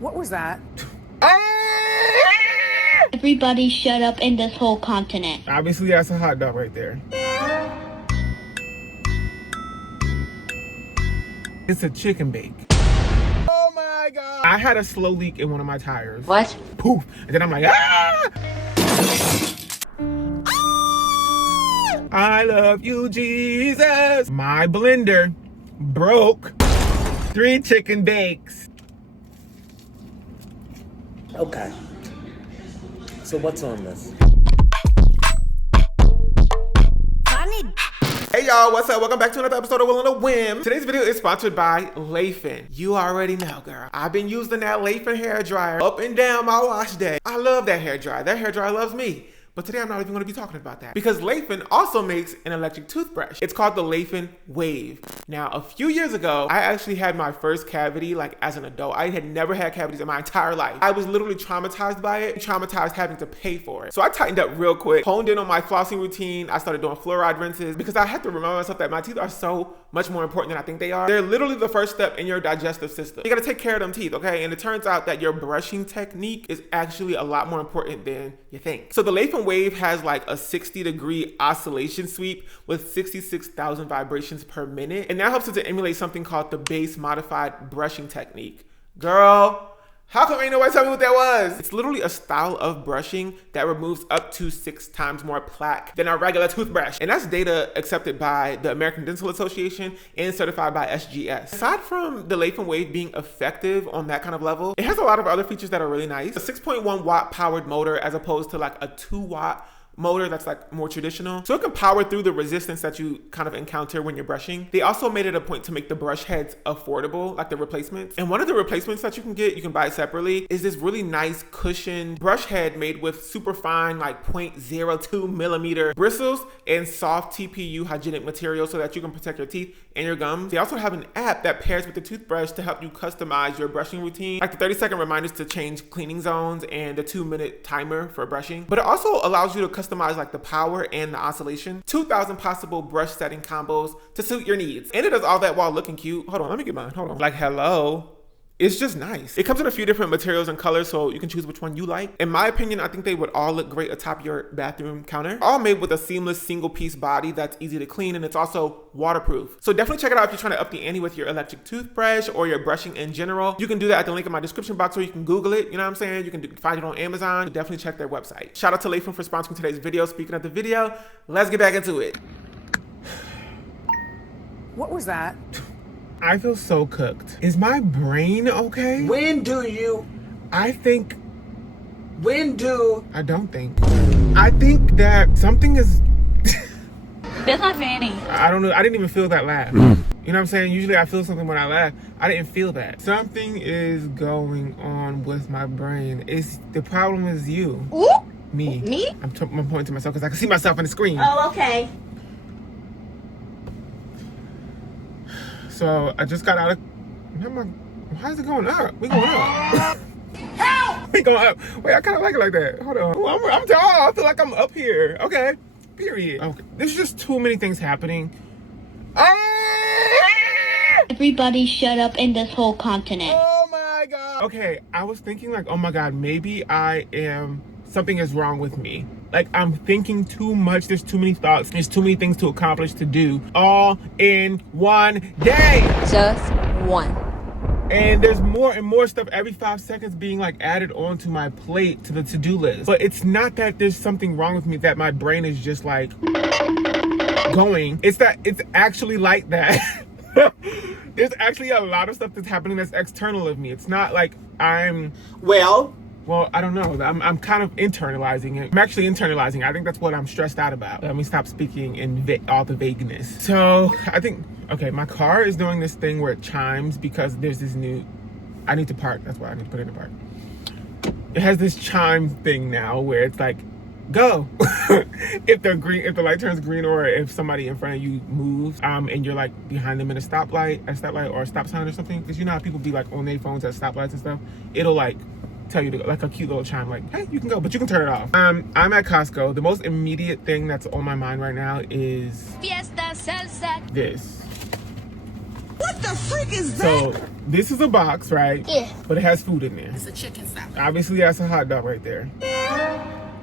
What was that? Everybody shut up in this whole continent. Obviously, that's a hot dog right there. It's a chicken bake. Oh my God. I had a slow leak in one of my tires. What? Poof. And then I'm like, ah! I love you, Jesus. My blender broke 3 chicken bakes. Okay. So what's on this? Hey y'all, what's up? Welcome back to another episode of WillOnAWhim. Today's video is sponsored by Laifen. You already know, girl. I've been using that Laifen hair dryer up and down my wash day. I love that hair dryer. That hair dryer loves me. But today I'm not even going to be talking about that because Laifen also makes an electric toothbrush. It's called the Laifen Wave. Now, a few years ago, I actually had my first cavity like as an adult. I had never had cavities in my entire life. I was literally traumatized by it, traumatized having to pay for it. So I tightened up real quick, honed in on my flossing routine. I started doing fluoride rinses because I had to remind myself that my teeth are so much more important than I think they are. They're literally the first step in your digestive system. You got to take care of them teeth, okay? And it turns out that your brushing technique is actually a lot more important than you think. So the Laifen Wave has like a 60-degree oscillation sweep with 66,000 vibrations per minute. And that helps it to emulate something called the base modified brushing technique. Girl, how come ain't nobody tell me what that was? It's literally a style of brushing that removes up to 6 times more plaque than a regular toothbrush. And that's data accepted by the American Dental Association and certified by SGS. Aside from the Laifen Wave being effective on that kind of level, it has a lot of other features that are really nice. A 6.1 watt powered motor as opposed to like a 2 watt motor that's like more traditional. So it can power through the resistance that you kind of encounter when you're brushing. They also made it a point to make the brush heads affordable, like the replacements. And one of the replacements that you can get, you can buy it separately, is this really nice cushioned brush head made with super fine like 0.02 millimeter bristles and soft TPU hygienic material so that you can protect your teeth and your gums. They also have an app that pairs with the toothbrush to help you customize your brushing routine, like the 30-second reminders to change cleaning zones and the 2-minute timer for brushing. But it also allows you to customize like the power and the oscillation, 2,000 possible brush setting combos to suit your needs. And it does all that while looking cute. Hold on, let me get mine. Hold on. Like, hello. It's just nice. It comes in a few different materials and colors, so you can choose which one you like. In my opinion, I think they would all look great atop your bathroom counter. All made with a seamless single-piece body that's easy to clean, and it's also waterproof. So definitely check it out if you're trying to up the ante with your electric toothbrush or your brushing in general. You can do that at the link in my description box, or you can Google it. You know what I'm saying? You can find it on Amazon. So definitely check their website. Shout out to Laifen for sponsoring today's video. Speaking of the video, let's get back into it. What was that? I feel so cooked. Is my brain okay? When do you? I think. When do? I don't think. I think that something is. That's not funny. I don't know. I didn't even feel that laugh. You know what I'm saying? Usually I feel something when I laugh. I didn't feel that. Something is going on with my brain. The problem is you. Ooh? Me. Me? I'm pointing to myself because I can see myself on the screen. Oh, okay. So I just got out of. Why is it going up? We going up. Help! We going up. Wait, I kind of like it like that. Hold on. Ooh, I'm tall. I feel like I'm up here. Okay. Period. Okay. There's just too many things happening. Everybody shut up in this whole continent. Oh my God. Okay. I was thinking like, oh my God, maybe something is wrong with me. Like I'm thinking too much. There's too many thoughts. There's too many things to accomplish, to do all in one day. Just one. And there's more and more stuff every 5 seconds being like added onto my plate, to the to-do list. But it's not that there's something wrong with me, that my brain is just like going. It's that it's actually like that. There's actually a lot of stuff that's happening that's external of me. It's not like Well, I don't know. I'm kind of internalizing it. I'm actually internalizing it. I think that's what I'm stressed out about. Let me stop speaking in all the vagueness. So I think, okay, my car is doing this thing where it chimes because there's this new, I need to park. That's why I need to put it in the park. It has this chime thing now where it's like, go. if the light turns green, or if somebody in front of you moves, and you're like behind them in a stoplight or a stop sign or something. Because you know how people be like on their phones at stoplights and stuff. It'll like tell you to, like a cute little chime, like, hey, you can go, but you can turn it off. I'm at Costco. The most immediate thing that's on my mind right now is Fiesta salsa. this. What the freak is that? So This is a box, right? Yeah. But it has food in there. It's a chicken salad. Obviously, that's a hot dog right there.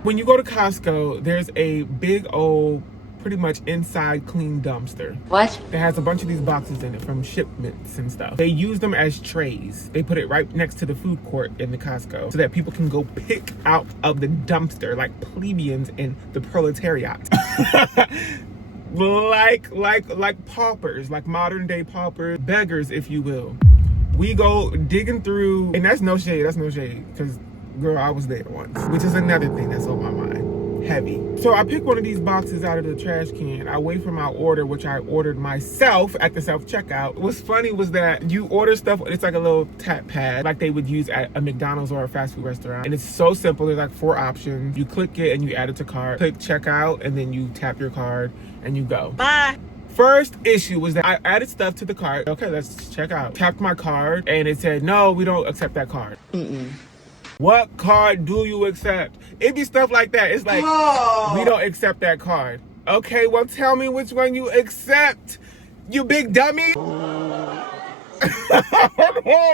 When you go to Costco, there's a big old, pretty much inside clean dumpster. What? That has a bunch of these boxes in it from shipments and stuff. They use them as trays. They put it right next to the food court in the Costco so that people can go pick out of the dumpster like plebeians in the proletariat. like paupers, like modern day paupers, beggars, if you will. We go digging through, and that's no shade, because girl, I was there once, which is another thing that's on my mind. Heavy. So I pick one of these boxes out of the trash can. I wait for my order, which I ordered myself at the self-checkout. What's funny was that you order stuff, it's like a little tap pad like they would use at a McDonald's or a fast food restaurant. And it's so simple. There's like 4 options. You click it and you add it to cart. Click checkout and then you tap your card and you go. Bye. First issue was that I added stuff to the cart. Okay, let's check out. Tapped my card and it said, no, we don't accept that card. What card do you accept? It'd be stuff like that. It's like, we don't accept that card. Okay, well, tell me which one you accept, you big dummy. Oh,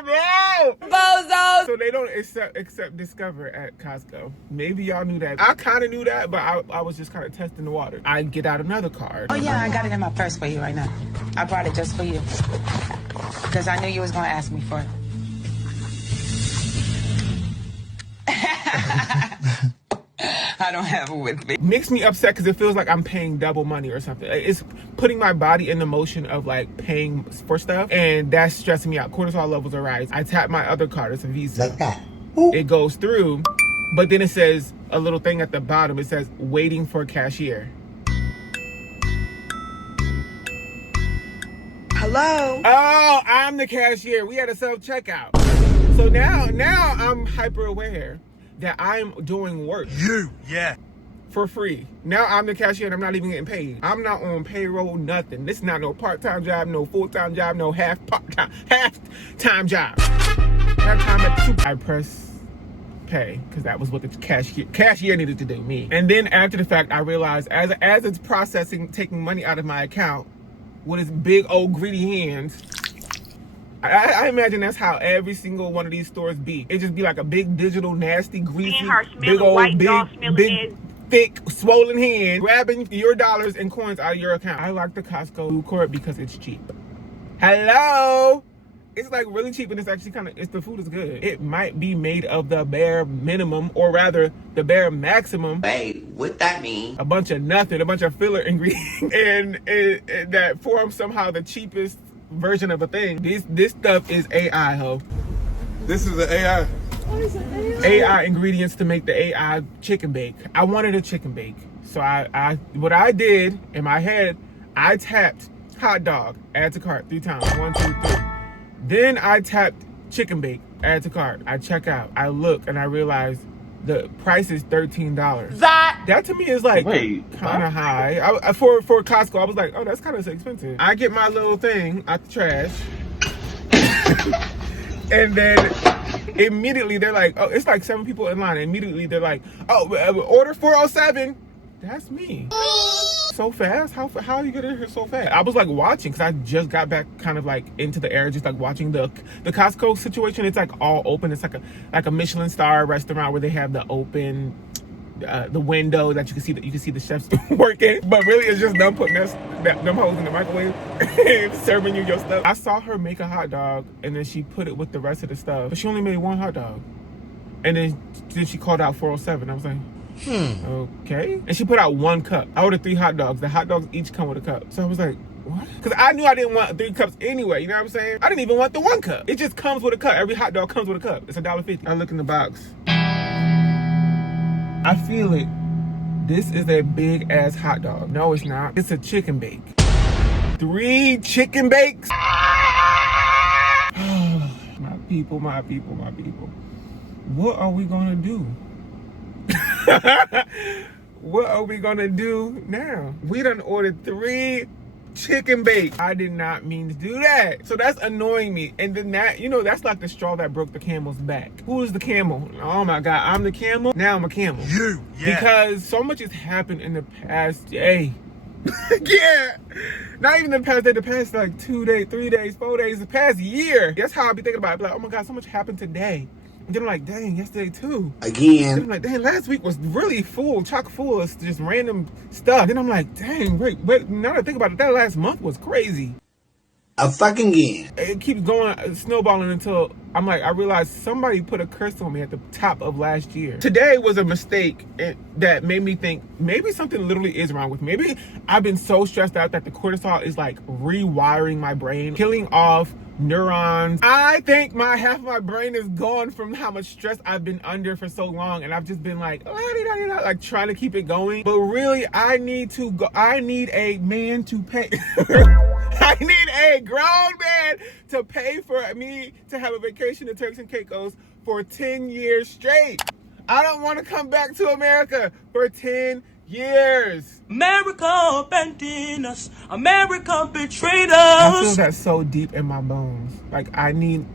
no. Bozos. So they don't accept Discover at Costco. Maybe y'all knew that. I kind of knew that, but I was just kind of testing the water. I get out another card. Oh yeah, I got it in my purse for you right now. I brought it just for you. Because I knew you was going to ask me for it. I don't have it with me. Makes me upset because it feels like I'm paying double money or something. It's putting my body in the motion of like paying for stuff, and that's stressing me out. Cortisol levels are rising. I tap my other card. It's a Visa. Like that. It goes through, but then it says a little thing at the bottom. It says waiting for cashier. Hello? Oh, I'm the cashier. We had a self-checkout. So now I'm hyper aware that I'm doing work. Yeah. For free. Now I'm the cashier and I'm not even getting paid. I'm not on payroll, nothing. This is not no part-time job, no full-time job, no half-time job. Half-time at the super. I press pay because that was what the cashier needed to do, me. And then after the fact, I realized as it's processing, taking money out of my account with its big old greedy hands, I imagine that's how every single one of these stores be. It just be like a big digital, nasty, greasy, big old, big, thick, swollen hand grabbing your dollars and coins out of your account. I like the Costco food court because it's cheap. Hello? It's like really cheap and it's actually the food is good. It might be made of the bare minimum, or rather the bare maximum. Hey, what that mean? A bunch of nothing, a bunch of filler ingredients. and that forms somehow the cheapest version of a thing. This stuff is AI, ho. This is the AI. What is it? AI ingredients to make the AI chicken bake. I wanted a chicken bake. So what I did in my head, I tapped hot dog, add to cart 3 times. 1, 2, 3. Then I tapped chicken bake, add to cart. I check out. I look and I realize the price is $13. That to me is like kind of high. For Costco, I was like, oh, that's kind of expensive. I get my little thing out the trash. And then immediately they're like, oh, it's like 7 people in line. Immediately they're like, oh, order 407. That's me. So fast? How are you getting here so fast? I was like watching because I just got back kind of like into the air, just like watching the Costco situation. It's like all open. It's like a Michelin star restaurant where they have the open the window that you can see the chefs working. But really it's just them putting them hoes in the microwave and serving you your stuff. I saw her make a hot dog and then she put it with the rest of the stuff. But she only made 1 hot dog. And then she called out 407. I was like, okay. And she put out 1 cup. I ordered 3 hot dogs. The hot dogs each come with a cup. So I was like, what? Because I knew I didn't want 3 cups anyway. You know what I'm saying? I didn't even want the 1 cup. It just comes with a cup. Every hot dog comes with a cup. It's $1.50. I look in the box. I feel it. This is a big ass hot dog. No, it's not. It's a chicken bake. 3 chicken bakes? My people. What are we gonna do? What are we gonna do now? We done ordered 3 chicken bakes. I did not mean to do that. So that's annoying me. And then that, that's like the straw that broke the camel's back. Who is the camel? Oh my God, I'm the camel? Now I'm a camel. Yeah. Because so much has happened in the past day. Yeah. Not even the past day, the past like 2 days, 3 days, 4 days, the past year. That's how I be thinking about it. Be like, oh my God, so much happened today. And then I'm like, dang, yesterday too. Again. Then I'm like, dang, last week was really full, chock full of just random stuff. Then I'm like, dang, wait, now that I think about it, that last month was crazy. A fucking again. It keeps going, snowballing until I'm like, I realized somebody put a curse on me at the top of last year. Today was a mistake that made me think maybe something literally is wrong with me. Maybe I've been so stressed out that the cortisol is like rewiring my brain, killing off neurons. I think half of my brain is gone from how much stress I've been under for so long, and I've just been like trying to keep it going. But really, I need a man to pay. I need a grown man to pay for me to have a vacation to Turks and Caicos for 10 years straight. I don't want to come back to America for 10 years. America abandoned us. America betrayed us. I feel that so deep in my bones. Like, I need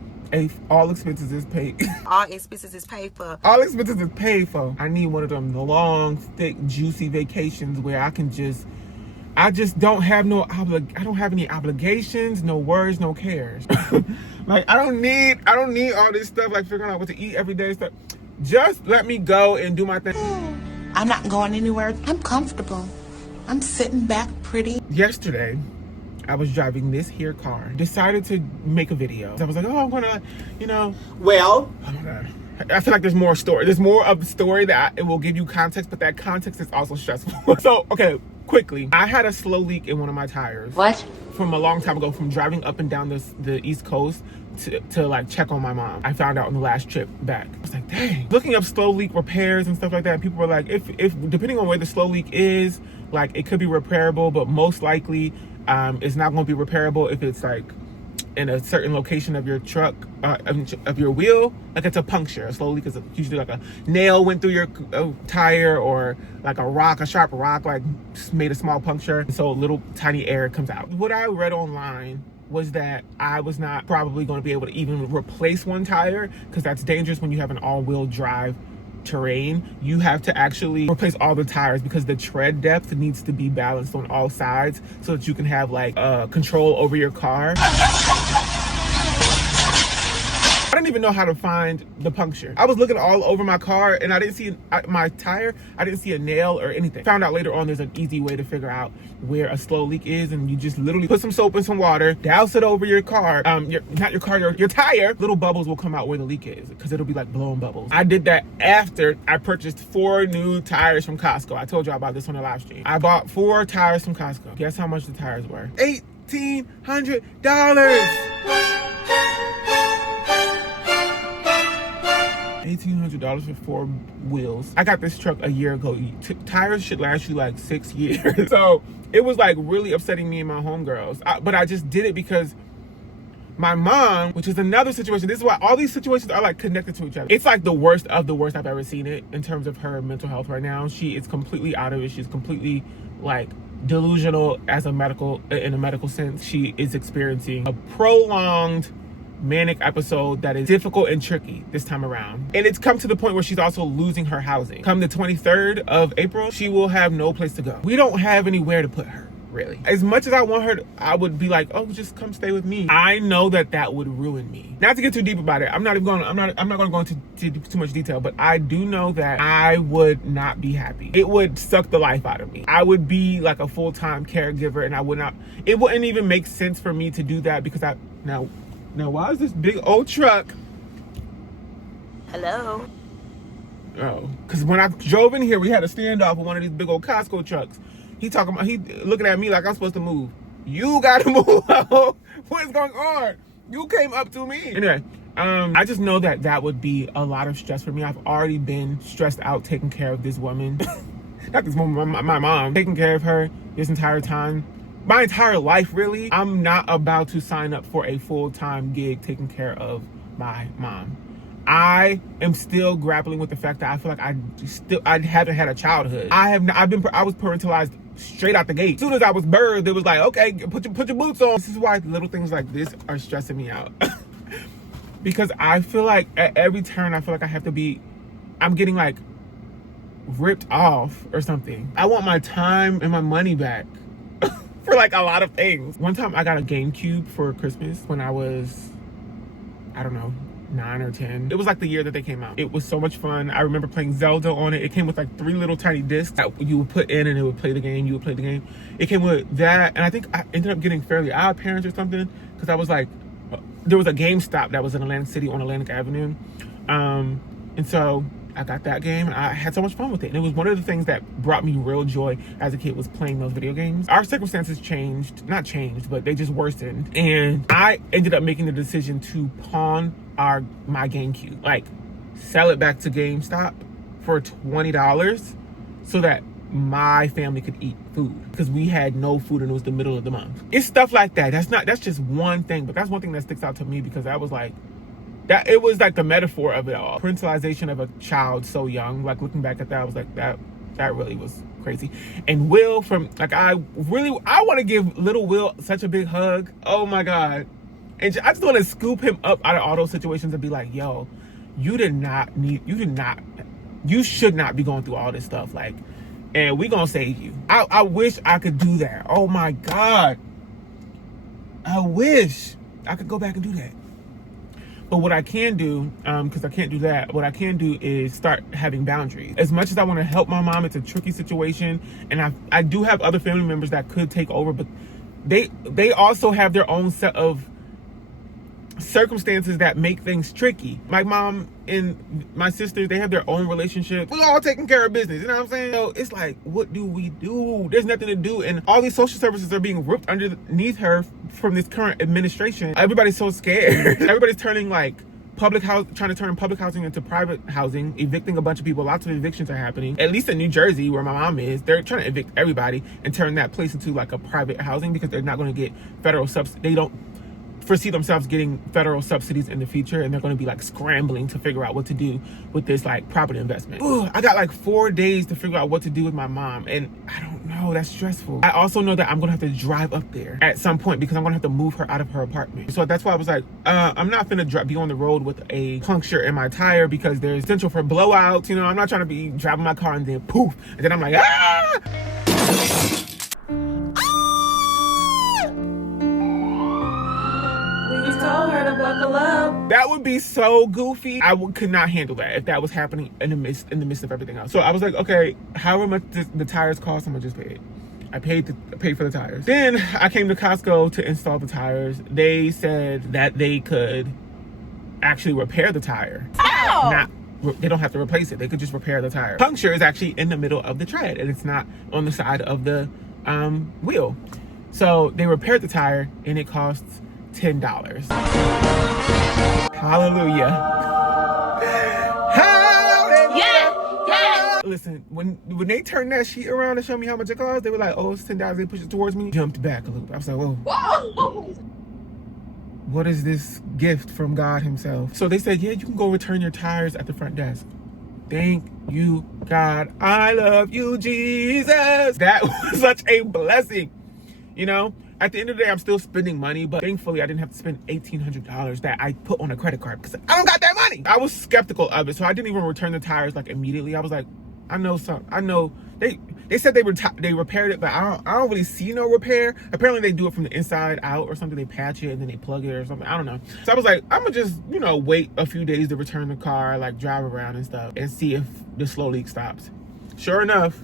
all expenses is paid. All expenses is paid for. All expenses is paid for. I need one of them long, thick, juicy vacations where I just don't have I don't have any obligations, no worries, no cares. Like, I don't need all this stuff, like figuring out what to eat every day stuff. Just let me go and do my thing. I'm not going anywhere. I'm comfortable. I'm sitting back pretty. Yesterday, I was driving this here car, decided to make a video. I was like, oh, I'm gonna, Well. oh my God. I feel like there's more story. There's more of the story that it will give you context, but that context is also stressful. So, okay, quickly. I had a slow leak in one of my tires. What? From a long time ago, from driving up and down the East Coast to like check on my mom. I found out on the last trip back. I was like, dang. Looking up slow leak repairs and stuff like that, people were like, if depending on where the slow leak is, like it could be repairable, but most likely it's not going to be repairable if it's like in a certain location of your truck, of your wheel. Like it's a puncture. A slow leak is usually like a nail went through your tire, or like a sharp rock like made a small puncture, so a little tiny air comes out. What I read online was that I was not probably going to be able to even replace one tire, because that's dangerous when you have an all-wheel drive terrain. You have to actually replace all the tires because the tread depth needs to be balanced on all sides so that you can have like control over your car. I didn't even know how to find the puncture. I was looking all over my car and I didn't see my tire. I didn't see a nail or anything. Found out later on there's an easy way to figure out where a slow leak is, and you just literally put some soap and some water, douse it over your car, your tire. Little bubbles will come out where the leak is because it'll be like blowing bubbles. I did that after I purchased 4 new tires from Costco. I told y'all about this on the live stream. I bought 4 tires from Costco. Guess how much the tires were? $1,800. $1,800 for 4 wheels. I got this truck a year ago. Tires should last you like 6 years. So it was like really upsetting me and my homegirls. But I just did it because my mom, which is another situation. This is why all these situations are like connected to each other. It's like the worst of the worst I've ever seen it in terms of her mental health right now. She is completely out of it. She's completely like delusional in a medical sense. She is experiencing a prolonged manic episode that is difficult and tricky this time around, and it's come to the point where she's also losing her housing. Come the 23rd of April, she will have no place to go. We don't have anywhere to put her, really. As much as I want her I would be like, oh, just come stay with me. I know that would ruin me. Not to get too deep about it, I'm not going to go into too much detail, but I do know that I would not be happy. It would suck the life out of me. I would be like a full-time caregiver, and it wouldn't even make sense for me to do that because Now, why is this big old truck? Hello. Oh, because when I drove in here, we had a standoff with one of these big old Costco trucks. He looking at me like I'm supposed to move. You gotta move. What's going on? You came up to me. Anyway, I just know that would be a lot of stress for me. I've already been stressed out taking care of this woman. Not this woman, my mom. Taking care of her this entire time. My entire life, really. I'm not about to sign up for a full-time gig taking care of my mom. I am still grappling with the fact that I feel like I haven't had a childhood. I was parentalized straight out the gate. As soon as I was birthed, it was like, okay, put your boots on. This is why little things like this are stressing me out. Because I feel like at every turn, I feel like I'm getting like ripped off or something. I want my time and my money back. for like a lot of things. One time I got a GameCube for Christmas when I was, I don't know, 9 or 10. It was like the year that they came out. It was so much fun. I remember playing Zelda on it. It came with like 3 little tiny discs that you would put in and it would play the game. You would play the game. It came with that. And I think I ended up getting Fairly Odd Parents or something, because I was like, there was a GameStop that was in Atlantic City on Atlantic Avenue. And so I got that game and I had so much fun with it. And it was one of the things that brought me real joy as a kid, was playing those video games. Our circumstances changed, not changed, but they just worsened. And I ended up making the decision to pawn my GameCube, like sell it back to GameStop for $20 so that my family could eat food, because we had no food and it was the middle of the month. It's stuff like that. That's just one thing, but that's one thing that sticks out to me, because that was like, that it was like the metaphor of it all. Parentalization of a child so young. Like looking back at that, I was like, that really was crazy. And Will, from like, I want to give little Will such a big hug. Oh my God. And I just want to scoop him up out of all those situations and be like, yo, you should not be going through all this stuff. Like, and we gonna save you. I wish I could do that. Oh my God. I wish I could go back and do that. But what I can do, because I can't do that, what I can do is start having boundaries. As much as I want to help my mom, it's a tricky situation. And I do have other family members that could take over, but they also have their own set of circumstances that make things tricky. My mom and my sisters, they have their own relationship. We're all taking care of business, you know what I'm saying? So it's like, what do we do? There's nothing to do. And all these social services are being ripped underneath her from this current administration. Everybody's so scared. Everybody's turning like trying to turn public housing into private housing, evicting a bunch of people. Lots of evictions are happening. At least in New Jersey, where my mom is, they're trying to evict everybody and turn that place into like a private housing, because they're not going to get federal subsidies. They don't foresee themselves getting federal subsidies in the future, and they're going to be like scrambling to figure out what to do with this like property investment. Ooh, I got like 4 days to figure out what to do with my mom, and I don't know, that's stressful. I also know that I'm gonna have to drive up there at some point, because I'm gonna have to move her out of her apartment. So that's why I was like, I'm not gonna be on the road with a puncture in my tire, because there's potential for blowouts. You know, I'm not trying to be driving my car and then poof, and then I'm like, ah! Told her to buckle up. That would be so goofy. I could not handle that if that was happening in the midst of everything else. So I was like, okay, however much the tires cost, I'm gonna just pay it. I paid for the tires. Then I came to Costco to install the tires. They said that they could actually repair the tire. Oh! They don't have to replace it. They could just repair the tire. Puncture is actually in the middle of the tread, and it's not on the side of the wheel. So they repaired the tire, and it costs $10. Hallelujah. Hallelujah. Yes. Listen, when they turned that sheet around to show me how much it cost, they were like, oh, it's $10. They pushed it towards me. Jumped back a little bit. I was like, whoa. What is this gift from God himself? So they said, yeah, you can go return your tires at the front desk. Thank you, God. I love you, Jesus. That was such a blessing, you know? At the end of the day, I'm still spending money, but thankfully I didn't have to spend $1,800 that I put on a credit card, because I don't got that money. I was skeptical of it, so I didn't even return the tires like immediately. I was like, I know they said they repaired it, but I don't really see no repair. Apparently they do it from the inside out or something. They patch it and then they plug it or something. I don't know. So I was like, I'm gonna just, wait a few days to return the car, like drive around and stuff, and see if the slow leak stops. Sure enough,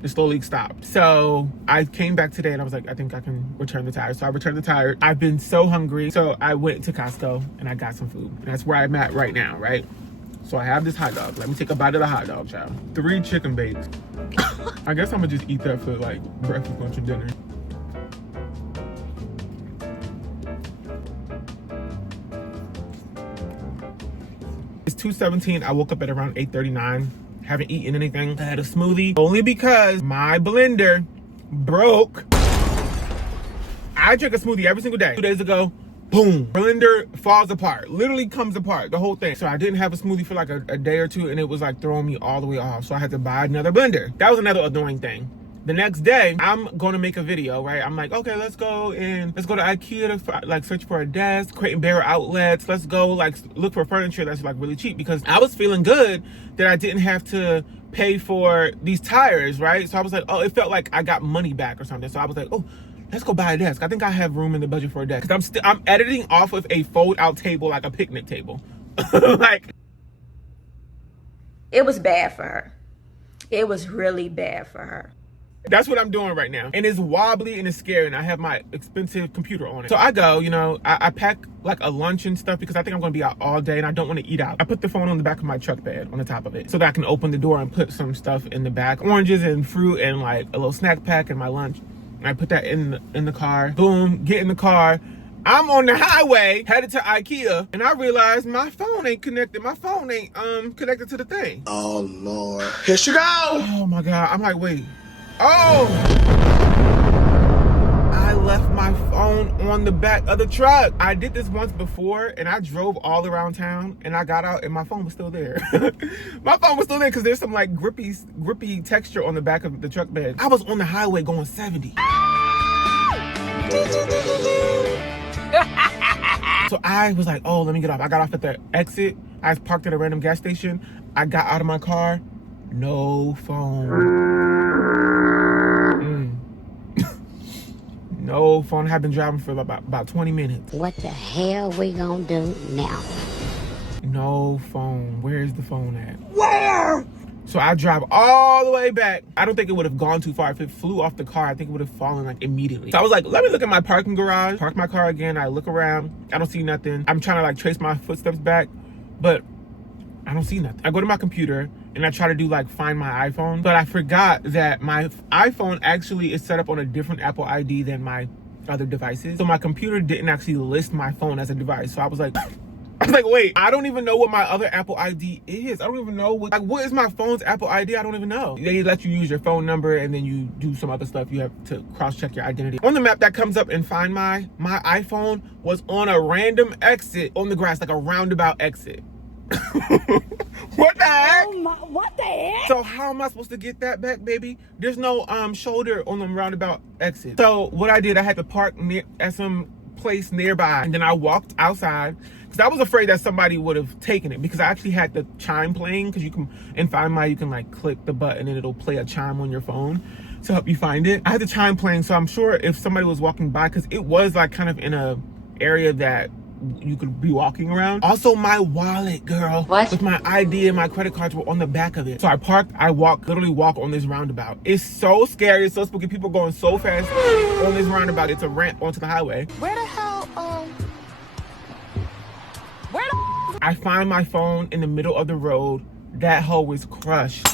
the slow leak stopped. So I came back today and I was like, I think I can return the tires. So I returned the tire. I've been so hungry. So I went to Costco and I got some food. And that's where I'm at right now, right? So I have this hot dog. Let me take a bite of the hot dog, child. 3 chicken bakes. I guess I'm gonna just eat that for like breakfast, lunch, and dinner. It's 2:17. I woke up at around 8:39. Haven't eaten anything. I had a smoothie only because my blender broke. I drink a smoothie every single day. 2 days ago, boom, blender falls apart. Literally comes apart, the whole thing. So I didn't have a smoothie for like a day or two, and it was like throwing me all the way off. So I had to buy another blender. That was another annoying thing. The next day, I'm going to make a video, right? I'm like, okay, let's go to IKEA to like search for a desk, Crate and Barrel outlets. Let's go like look for furniture that's like really cheap, because I was feeling good that I didn't have to pay for these tires, right? So I was like, oh, it felt like I got money back or something. So I was like, oh, let's go buy a desk. I think I have room in the budget for a desk, because I'm editing off of a fold out table, like a picnic table. Like, It was bad for her. It was really bad for her. that's what I'm doing right now. And it's wobbly and it's scary, and I have my expensive computer on it. So I go, you know, I pack like a lunch and stuff, because I think I'm gonna be out all day and I don't want to eat out. I put the phone on the back of my truck bed on the top of it, so that I can open the door and put some stuff in the back. Oranges and fruit and like a little snack pack and my lunch. And I put that in the car. Boom, get in the car. I'm on the highway headed to IKEA, and I realized my phone ain't connected. My phone ain't connected to the thing. Oh, Lord. Here she go. Oh my God. I'm like, wait. Oh! I left my phone on the back of the truck. I did this once before, and I drove all around town, and I got out and my phone was still there. My phone was still there because there's some like grippy texture on the back of the truck bed. I was on the highway going 70. So I was like, oh, let me get off. I got off at the exit. I was parked at a random gas station. I got out of my car. No phone. No phone. I've been driving for about 20 minutes. What the hell we gonna do now? No phone. Where's the phone at? Where? So I drive all the way back. I don't think it would have gone too far. If it flew off the car, I think it would have fallen like immediately. So I was like, let me look at my parking garage. Park my car again. I look around. I don't see nothing. I'm trying to like trace my footsteps back, but I don't see nothing. I go to my computer and I try to do like find my iPhone, but I forgot that my iPhone actually is set up on a different Apple ID than my other devices. So my computer didn't actually list my phone as a device. So I was like, wait, I don't even know what my other Apple ID is. I don't even know what is my phone's Apple ID? I don't even know. They let you use your phone number, and then you do some other stuff. You have to cross-check your identity. On the map that comes up and Find My iPhone was on a random exit on the grass, like a roundabout exit. What the heck? Oh my, what the heck? So how am I supposed to get that back, baby? There's no shoulder on the roundabout exit. So what I did, I had to park at some place nearby, and then I walked outside, because I was afraid that somebody would have taken it, because I actually had the chime playing, because you can, in Find My, you can like click the button and it'll play a chime on your phone to help you find it. I had the chime playing, so I'm sure if somebody was walking by, because it was like kind of in a area that you could be walking around. Also, my wallet, girl, with my ID and my credit cards were on the back of it. So I parked, literally walk on this roundabout. It's so scary, it's so spooky. People going so fast on this roundabout. It's a ramp onto the highway. Where the hell, I find my phone in the middle of the road. That hoe is crushed.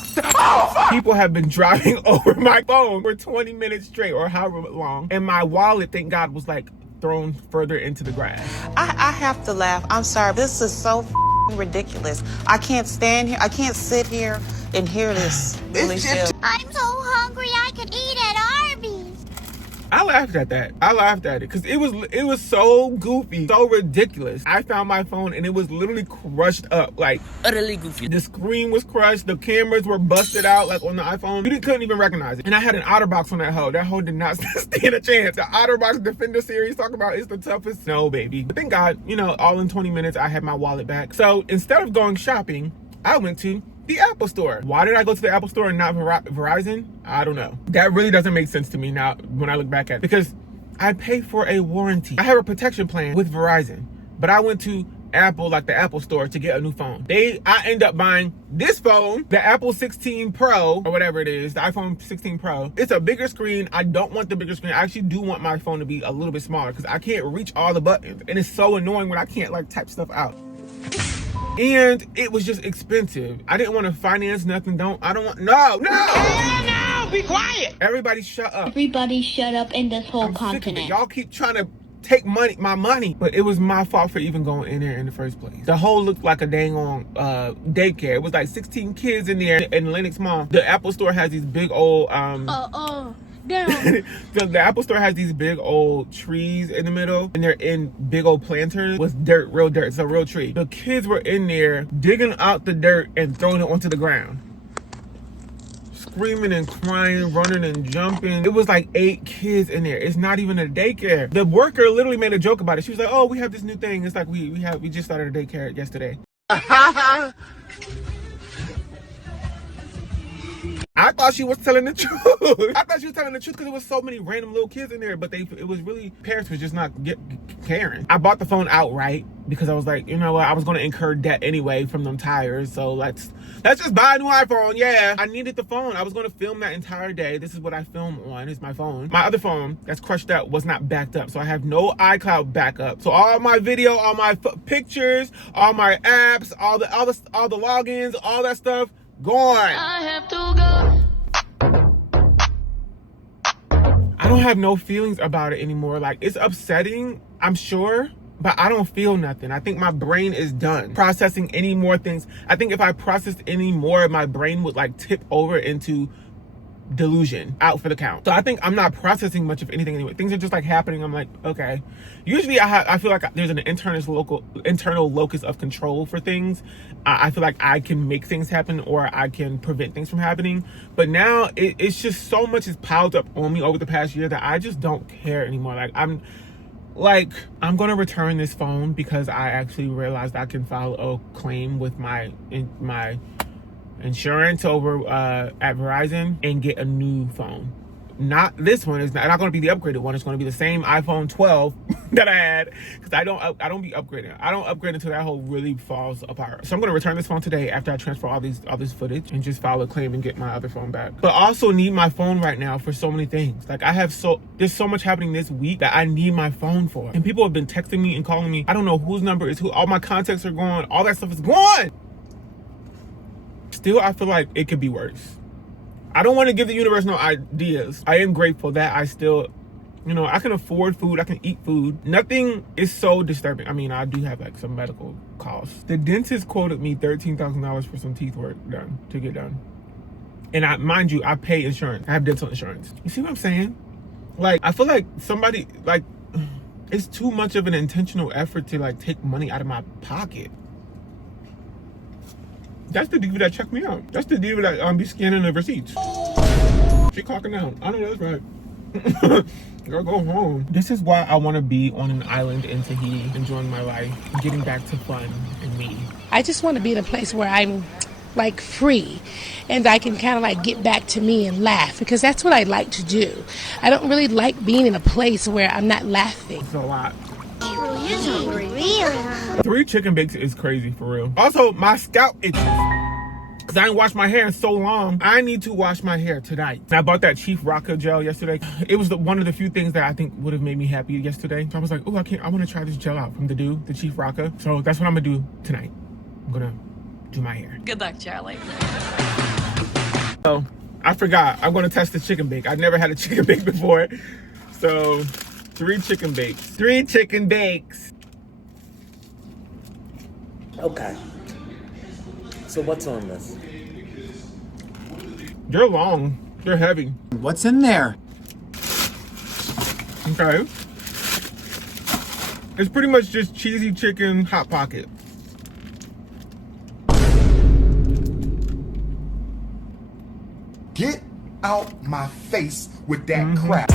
People have been driving over my phone for 20 minutes straight, or however long. And my wallet, thank God, was like thrown further into the grass. I have to laugh. I'm sorry. This is so ridiculous. I can't stand here. I can't sit here and hear this. Really shit. I'm so hungry I could eat at Arby's. I laughed at that. I laughed at it because it was so goofy, so ridiculous. I found my phone and it was literally crushed up, like Utterly goofy. the screen was crushed, the cameras were busted out, like on the iPhone. You couldn't even recognize it. And I had an OtterBox on that hoe. That hoe did not stand a chance. The OtterBox Defender series, talk about it's the toughest. No, baby. But thank God, you know, all in 20 minutes, I had my wallet back. So instead of going shopping, I went to the Apple Store. Why did I go to the Apple Store and not Verizon? I don't know. That really doesn't make sense to me now when I look back at it, because I paid for a warranty. I have a protection plan with Verizon, but I went to Apple, like the Apple Store, to get a new phone. I end up buying this phone, the Apple 16 Pro, or whatever it is, the iPhone 16 Pro. It's a bigger screen. I don't want the bigger screen. I actually do want my phone to be a little bit smaller, because I can't reach all the buttons, and it's so annoying when I can't like type stuff out. And it was just expensive. I didn't want to finance nothing. No. Be quiet. Everybody shut up. Everybody shut up in this whole I'm sick of it. continent. Y'all keep trying to take my money. But it was my fault for even going in there in the first place. The whole looked like a dang on daycare. It was like 16 kids in there in Lenox Mall. The Apple Store has these big old the Apple Store has these big old trees in the middle, and they're in big old planters with dirt, real dirt. It's a real tree. The kids were in there digging out the dirt and throwing it onto the ground. It's screaming and crying, running and jumping. It was like 8 kids in there. It's not even a daycare. The worker literally made a joke about it. She was like, oh, we have this new thing. It's like we just started a daycare yesterday. I thought she was telling the truth. I thought she was telling the truth because there was so many random little kids in there, but it was really, parents was just not caring. I bought the phone outright because I was like, you know what, I was going to incur debt anyway from them tires, so let's just buy a new iPhone. Yeah, I needed the phone. I was going to film that entire day. This is what I film on, is my phone. My other phone that's crushed up was not backed up, so I have no iCloud backup. So all my video, all my pictures, all my apps, all the logins, all that stuff, gone. I have to go. I don't have no feelings about it anymore. Like, it's upsetting, I'm sure, but I don't feel nothing. I think my brain is done processing any more things. I think if I processed any more, my brain would like tip over into delusion, out for the count. So I think I'm not processing much of anything anyway. Things are just like happening. I'm like, okay. Usually I feel like there's an internal locus of control for things. I feel like I can make things happen, or I can prevent things from happening. But now it's just so much is piled up on me over the past year that I just don't care anymore. I'm gonna return this phone because I actually realized I can file a claim with my insurance over at Verizon and get a new phone. Not this one. It's not going to be the upgraded one. It's going to be the same iPhone 12 that I had, because I don't be upgrading. I don't upgrade until that whole really falls apart. So I'm going to return this phone today after I transfer all this footage and just file a claim and get my other phone back. But I also need my phone right now for so many things. Like, there's so much happening this week that I need my phone for. And people have been texting me and calling me. I don't know whose number is who. All my contacts are gone. All that stuff is gone. Still, I feel like it could be worse. I don't want to give the universe no ideas. I am grateful that I still, I can afford food. I can eat food. Nothing is so disturbing. I mean, I do have like some medical costs. The dentist quoted me $13,000 for some teeth work to get done. And mind you, I pay insurance. I have dental insurance. You see what I'm saying? Like, I feel like somebody, like, it's too much of an intentional effort to like take money out of my pocket. That's the diva that checked me out. That's the diva that be scanning the receipts. She clocking down. I know that's right. Girl, go home. This is why I want to be on an island in Tahiti, enjoying my life, getting back to fun and me. I just want to be in a place where I'm like free and I can kind of like get back to me and laugh, because that's what I like to do. I don't really like being in a place where I'm not laughing. It's a lot. 3 chicken bakes is crazy for real. Also, my scalp itches because I didn't wash my hair in so long. I need to wash my hair tonight. I bought that Chief Raka gel yesterday. It was one of the few things that I think would have made me happy yesterday. So I was like, oh, I want to try this gel out from the Chief Raka. So that's what I'm gonna do tonight. I'm gonna do my hair. Good luck, Charlie. So I forgot. I'm gonna test the chicken bake. I've never had a chicken bake before. So 3 chicken bakes. 3 chicken bakes. Okay. So what's on this? They're long. They're heavy. What's in there? Okay. It's pretty much just cheesy chicken Hot Pocket. Get out my face with that crap.